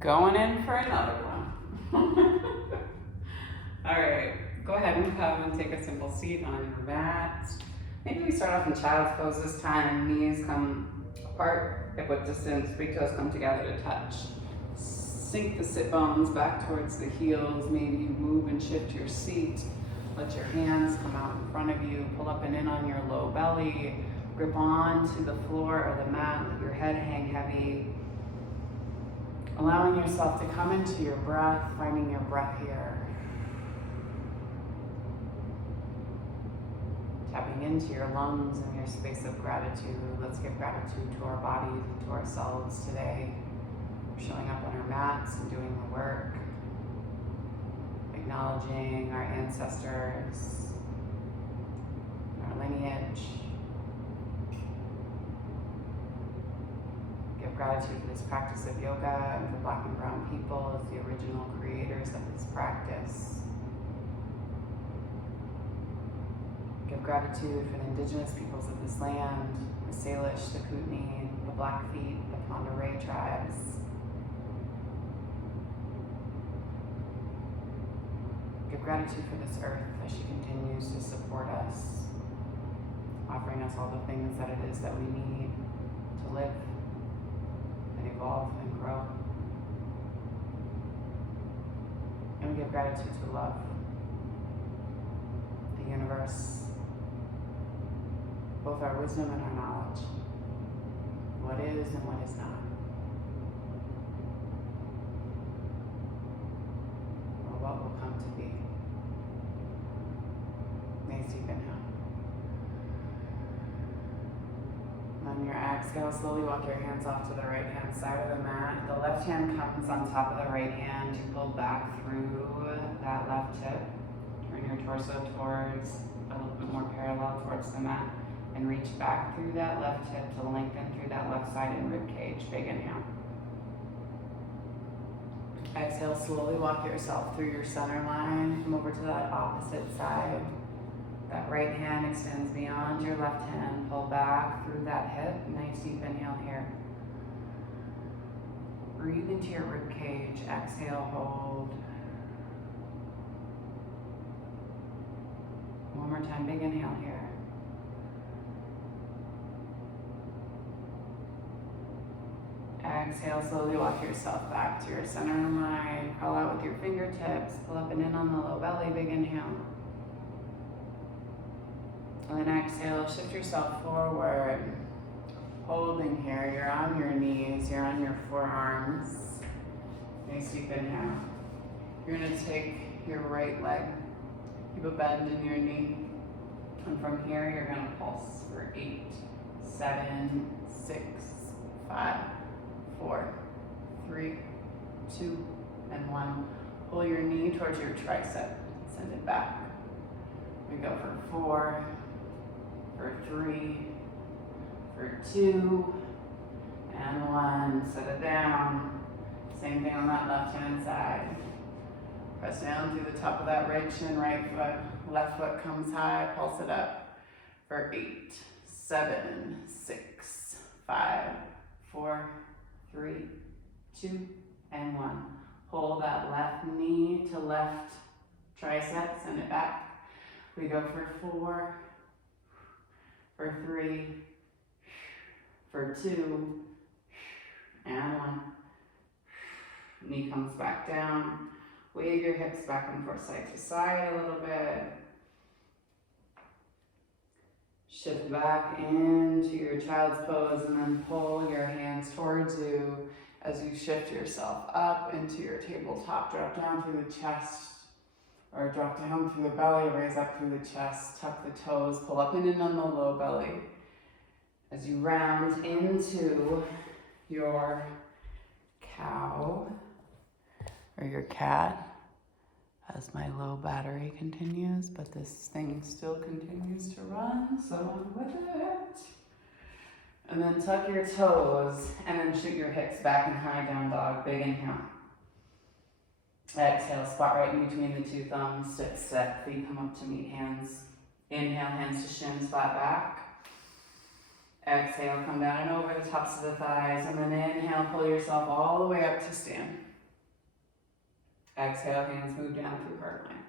Going in for another one. All right, go ahead and come and take a simple seat on your mat. Maybe we start off in child's pose this time. Knees come apart, hip width distance, big toes come together to touch. Sink the sit bones back towards the heels. Maybe you move and shift your seat. Let your hands come out in front of you. Pull up and in on your low belly. Grip onto the floor or the mat. Let your head hang heavy. Allowing yourself to come into your breath, finding your breath here. Tapping into your lungs and your space of gratitude. Let's give gratitude to our bodies and to ourselves today. Showing up on our mats and doing the work. Acknowledging our ancestors, our lineage. Give gratitude for this practice of yoga and for Black and Brown people as the original creators of this practice. Give gratitude for the indigenous peoples of this land, the Salish, the Kootenai, the Blackfeet, the Pend Oreille tribes. Give gratitude for this earth as she continues to support us, offering us all the things that it is that we need to live and evolve and grow. And we give gratitude to love, the universe, both our wisdom and our knowledge, what is and what is not. Or what will come to be. Nice deep inhale. On your exhale, slowly walk your hands off to the right hand side of the mat. The left hand comes on top of the right hand. You pull back through that left hip. Turn your torso towards a little bit more parallel towards the mat. And reach back through that left hip to lengthen through that left side and rib cage. Big inhale. Exhale, slowly walk yourself through your center line. Come over to that opposite side. That right hand extends beyond your left hand. Pull back through that hip. Nice deep inhale here. Breathe into your rib cage. Exhale, hold. One more time, big inhale here. Exhale, slowly walk yourself back to your center line. Crawl out with your fingertips. Pull up and in on the low belly. Big inhale. And then exhale, shift yourself forward. Holding here. You're on your knees. You're on your forearms. Nice deep inhale. You're going to take your right leg. Keep a bend in your knee. And from here, you're going to pulse for 8, 7, 6, 5, 4, 3, 2, and 1. Pull your knee towards your tricep. Send it back. We go for 4, for 3, for 2, and 1. Set it down. Same thing on that left hand side. Press down through the top of that right shin, right foot. Left foot comes high, pulse it up for 8, 7, 6, 5, 4, 3, 2, and 1. Pull that left knee to left tricep, send it back. We go for 4, for 3, for 2, and 1. Knee comes back down. Wave your hips back and forth side to side a little bit. Shift back into your child's pose and then pull your hands towards you as you shift yourself up into your tabletop. Drop down through the chest or drop down through the belly, raise up through the chest, tuck the toes, pull up and in on the low belly. As you round into your cow or your cat, as my low battery continues, but this thing still continues to run, so I'm with it. And then tuck your toes and then shoot your hips back in high down dog. Big inhale. Exhale, squat right in between the two thumbs, sit, step, feet come up to meet hands. Inhale, hands to shins, flat back. Exhale, come down and over the tops of the thighs, and then inhale, pull yourself all the way up to stand. Exhale, hands move down through heart line.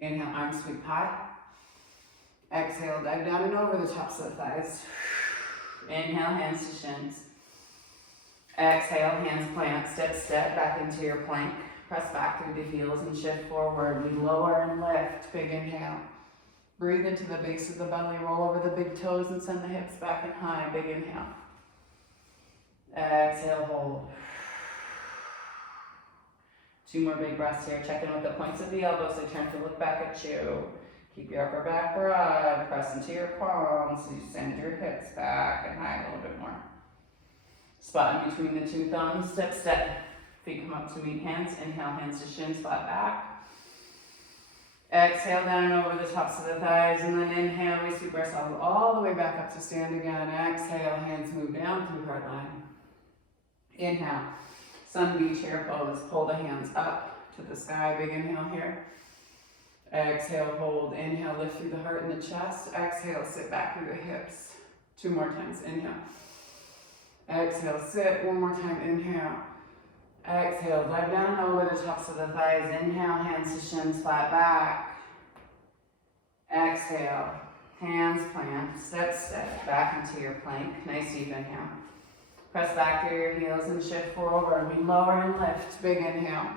Inhale, arms sweep high. Exhale, dive down and over the tops of the thighs. Inhale, hands to shins. Exhale, hands plant, step back into your plank. Press back through the heels and shift forward. We lower and lift, big inhale. Breathe into the base of the belly, roll over the big toes and send the hips back and high, big inhale. Exhale, hold. 2 more big breaths here. Check in with the points of the elbows. They turn to look back at you. Keep your upper back broad. Press into your palms. So you send your hips back and high a little bit more. Spot in between the 2 thumbs. Step. Feet come up to meet hands. Inhale, hands to shins, flat back. Exhale, down and over the tops of the thighs. And then inhale, we sweep ourselves all the way back up to stand again. Exhale, hands move down through heart line. Inhale. Sun B chair pose, pull the hands up to the sky, big inhale here. Exhale, hold, inhale, lift through the heart and the chest. Exhale, sit back through the hips. 2 more times, inhale. Exhale, sit, 1 more time, inhale. Exhale, dive down over the tops of the thighs. Inhale, hands to shins, flat back. Exhale, hands plant, step back into your plank. Nice deep inhale. Press back through your heels and shift forward. We lower and lift, big inhale.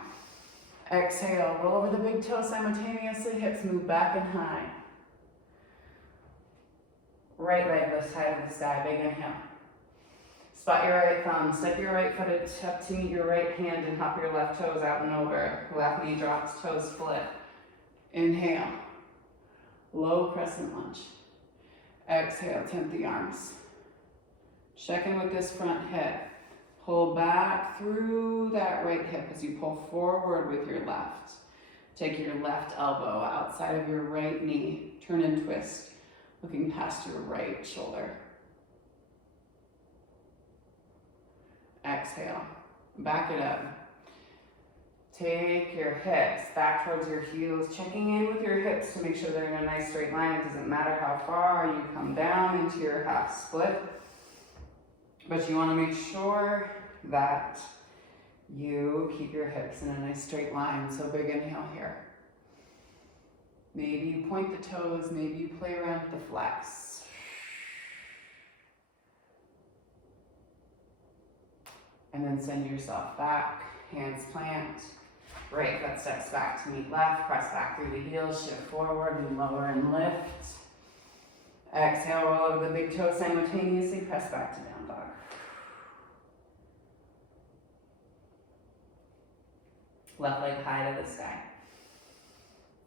Exhale, roll over the big toes simultaneously, hips move back and high. Right leg this side of the sky, big inhale. Spot your right thumb, step your right foot up to meet your right hand and hop your left toes out and over. Left knee drops, toes split. Inhale, low crescent lunge. Exhale, tent the arms. Check in with this front hip. Pull back through that right hip as you pull forward with your left. Take your left elbow outside of your right knee. Turn and twist, looking past your right shoulder. Exhale, back it up. Take your hips back towards your heels, checking in with your hips to make sure they're in a nice straight line. It doesn't matter how far you come down into your half split. But you want to make sure that you keep your hips in a nice straight line. So big inhale here. Maybe you point the toes, maybe you play around with the flex. And then send yourself back, hands plant. Right foot steps back to meet left, press back through the heels, shift forward, and lower and lift. Exhale, roll over the big toes simultaneously, press back to down dog. Left leg high to the sky.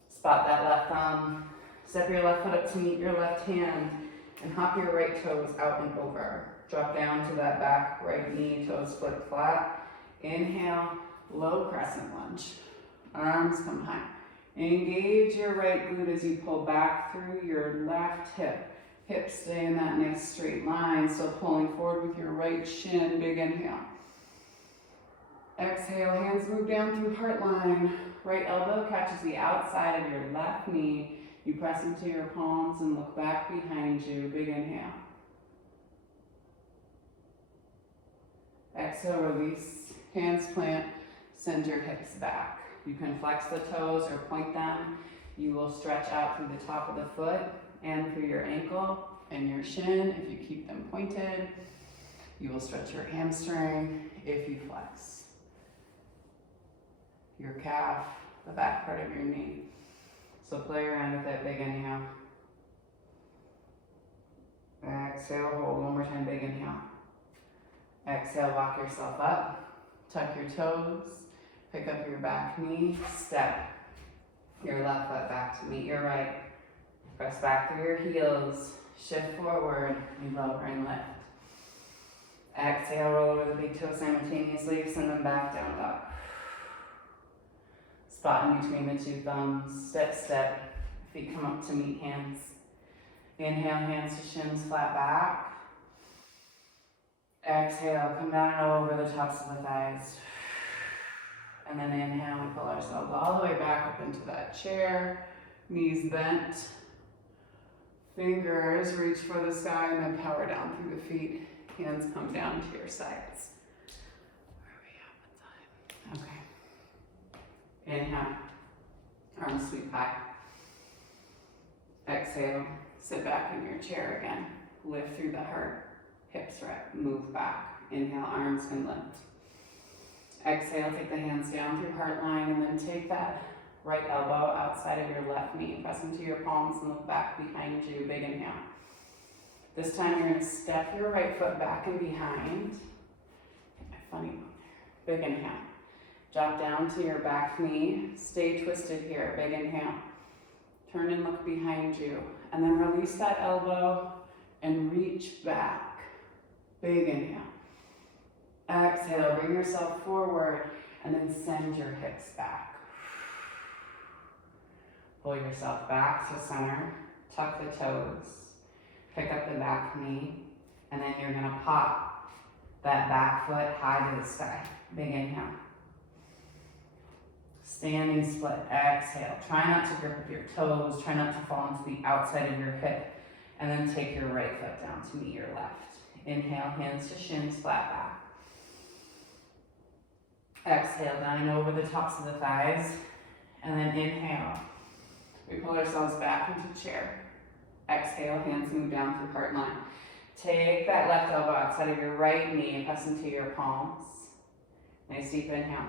Spot that left thumb, step your left foot up to meet your left hand, and hop your right toes out and over. Drop down to that back right knee, toes split flat. Inhale, low crescent lunge. Arms come high. Engage your right glute as you pull back through your left hip. Hips stay in that nice straight line, so pulling forward with your right shin, big inhale. Exhale, hands move down through heart line. Right elbow catches the outside of your left knee. You press into your palms and look back behind you, big inhale. Exhale, release, hands plant, send your hips back. You can flex the toes or point them. You will stretch out through the top of the foot and through your ankle and your shin. If you keep them pointed, you will stretch your hamstring if you flex. Your calf, the back part of your knee. So play around with it, big inhale. Exhale, hold, 1 more time, big inhale. Exhale, walk yourself up, tuck your toes, pick up your back knee, step your left foot back to meet your right. Press back through your heels, shift forward, you lower and lift. Exhale, roll over the big toes simultaneously, send them back, down dog. Spot in between the 2 thumbs, step, feet come up to meet hands. Inhale, hands to shins, flat back. Exhale, come down and over the tops of the thighs. And then inhale, we pull ourselves all the way back up into that chair. Knees bent. Fingers reach for the sky and then power down through the feet. Hands come down to your sides. Where are we at with time? Inhale, arms sweep high. Exhale, sit back in your chair again. Lift through the heart, hips right, move back. Inhale, arms can lift. Exhale, take the hands down through heart line, and then take that right elbow outside of your left knee. Press into your palms and look back behind you. Big inhale. This time you're going to step your right foot back and behind. Funny one there. Big inhale. Drop down to your back knee. Stay twisted here. Big inhale. Turn and look behind you. And then release that elbow and reach back. Big inhale. Exhale, bring yourself forward and then send your hips back. Pull yourself back to center. Tuck the toes. Pick up the back knee. And then you're gonna pop that back foot high to the sky. Big inhale. Standing split, exhale. Try not to grip with your toes. Try not to fall into the outside of your hip. And then take your right foot down to meet your left. Inhale, hands to shins, flat back. Exhale, down and over the tops of the thighs. And then inhale. We pull ourselves back into chair. Exhale, hands move down through heart line. Take that left elbow outside of your right knee and press into your palms. Nice deep inhale.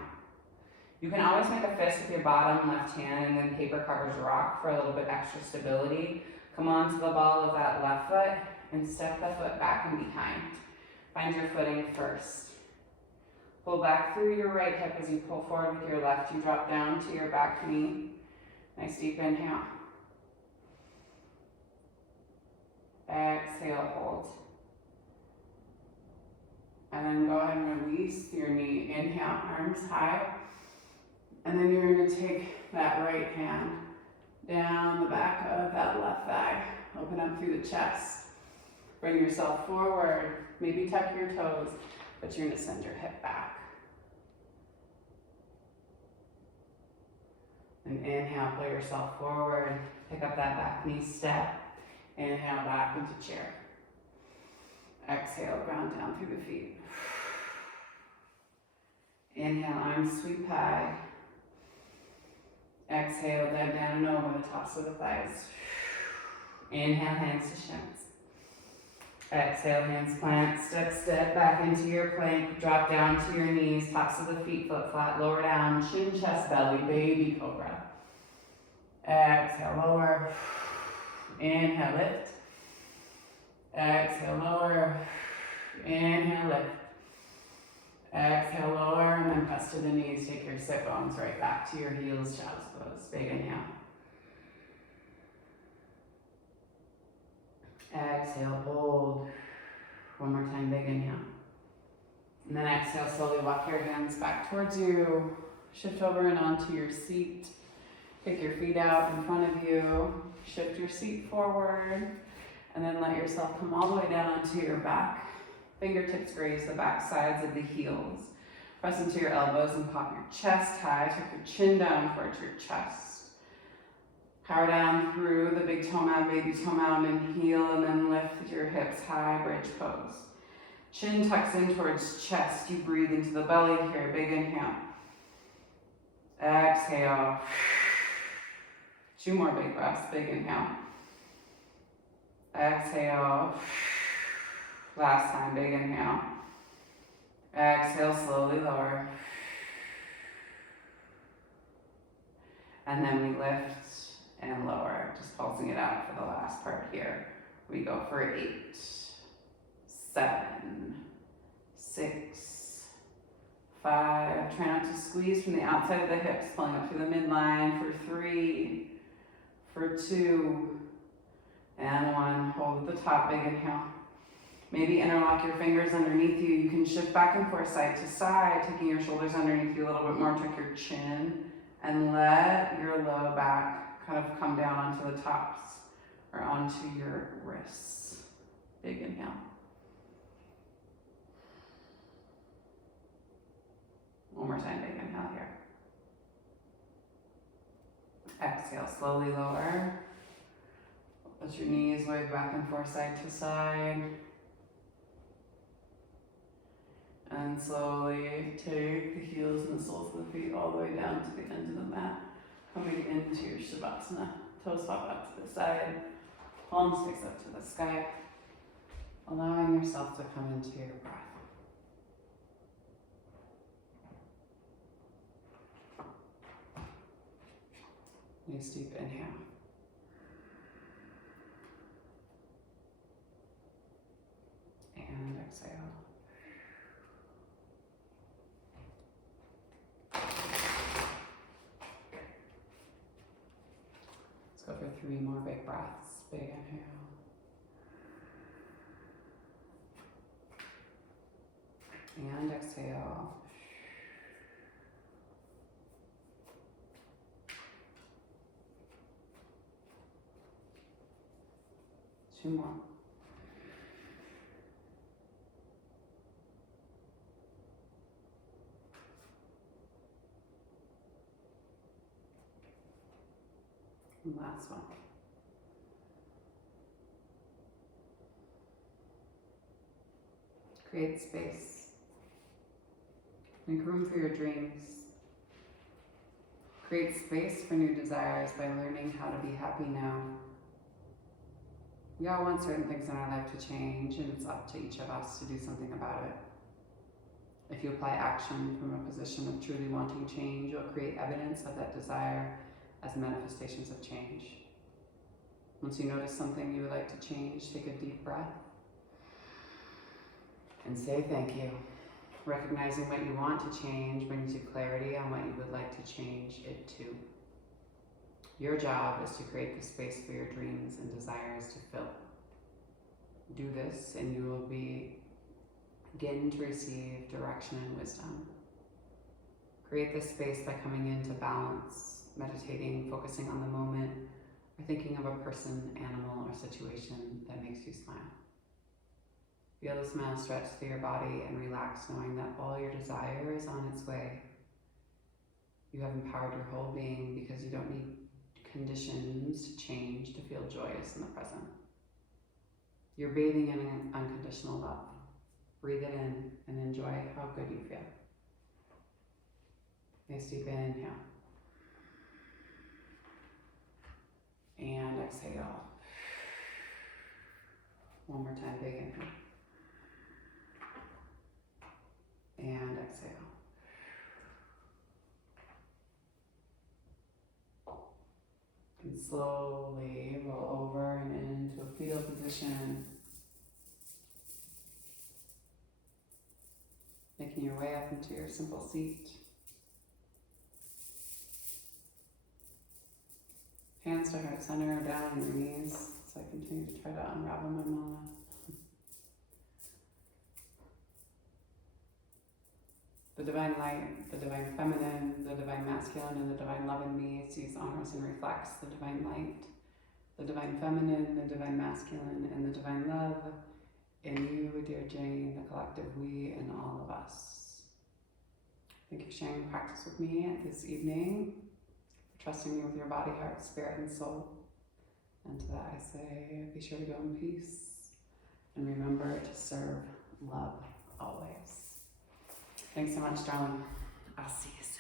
You can always make a fist with your bottom left hand and then paper covers rock for a little bit extra stability. Come onto the ball of that left foot and step the foot back and behind. Find your footing first. Pull back through your right hip as you pull forward with your left. You drop down to your back knee. Nice deep inhale. Exhale, hold. And then go ahead and release your knee. Inhale, arms high. And then you're going to take that right hand down the back of that left thigh. Open up through the chest. Bring yourself forward. Maybe tuck your toes, but you're going to send your hip back. And inhale, pull yourself forward. Pick up that back knee step. Inhale, back into chair. Exhale, ground down through the feet. Inhale, arms sweep high. Exhale, dive down and over the tops of the thighs. Inhale, hands to shins. Exhale, hands plant, step back into your plank. Drop down to your knees, tops of the feet, foot flat, lower down, chin, chest, belly, baby cobra. Exhale, lower. Inhale, lift. Exhale, lower. Inhale, lift. Exhale, lower, and then press to the knees. Take your sit bones right back to your heels, child's pose. Big inhale. Exhale, hold. One more time, big inhale. And then exhale, slowly walk your hands back towards you. Shift over and onto your seat. Kick your feet out in front of you. Shift your seat forward. And then let yourself come all the way down onto your back. Fingertips graze the back sides of the heels. Press into your elbows and pop your chest high. Tuck your chin down towards your chest. Power down through the big toe mound, baby toe mound, and heel, and then lift your hips high, bridge pose. Chin tucks in towards chest. You breathe into the belly here. Big inhale. Exhale. 2 more big breaths. Big inhale. Exhale. Last time, big inhale. Exhale, slowly lower. And then we lift and lower, just pulsing it out for the last part here. We go for 8, 7, 6, 5. Try not to squeeze from the outside of the hips, pulling up through the midline for 3, for 2, and 1. Hold at the top, big inhale. Maybe interlock your fingers underneath you. You can shift back and forth side to side, taking your shoulders underneath you a little bit more. Tuck your chin and let your low back kind of come down onto the tops or onto your wrists. Big inhale. One more time, big inhale here. Exhale, slowly lower. Let your knees wave back and forth side to side. And slowly take the heels and the soles of the feet all the way down to the end of the mat, coming into your Shavasana. Toes swap out to the side, palms face up to the sky, allowing yourself to come into your breath. Nice deep inhale. And exhale. Let's go for 3 more big breaths. Big inhale. And exhale. 2 more. And last one. Create space. Make room for your dreams. Create space for new desires by learning how to be happy now. We all want certain things in our life to change, and it's up to each of us to do something about it. If you apply action from a position of truly wanting change, you'll create evidence of that desire as manifestations of change. Once you notice something you would like to change, take a deep breath and say thank you. Recognizing what you want to change brings you clarity on what you would like to change it to. Your job is to create the space for your dreams and desires to fill. Do this and you will begin to receive direction and wisdom. Create this space by coming into balance, meditating, focusing on the moment, or thinking of a person, animal, or situation that makes you smile. Feel the smile stretch through your body and relax, knowing that all your desire is on its way. You have empowered your whole being because you don't need conditions to change to feel joyous in the present. You're bathing in unconditional love. Breathe it in and enjoy how good you feel. Nice deep inhale. And exhale. One more time, big inhale. And exhale. And slowly roll over and into a fetal position. Making your way up into your simple seat. Hands to heart center, down on your knees, so I continue to try to unravel my mala. The divine light, the divine feminine, the divine masculine, and the divine love in me sees, honors, and reflects the divine light, the divine feminine, the divine masculine, and the divine love in you, dear Jane, the collective we, and all of us. Thank you for sharing practice with me this evening, for trusting me with your body, heart, spirit, and soul. And to that I say, be sure to go in peace, and remember to serve love always. Thanks so much, darling. I'll see you soon.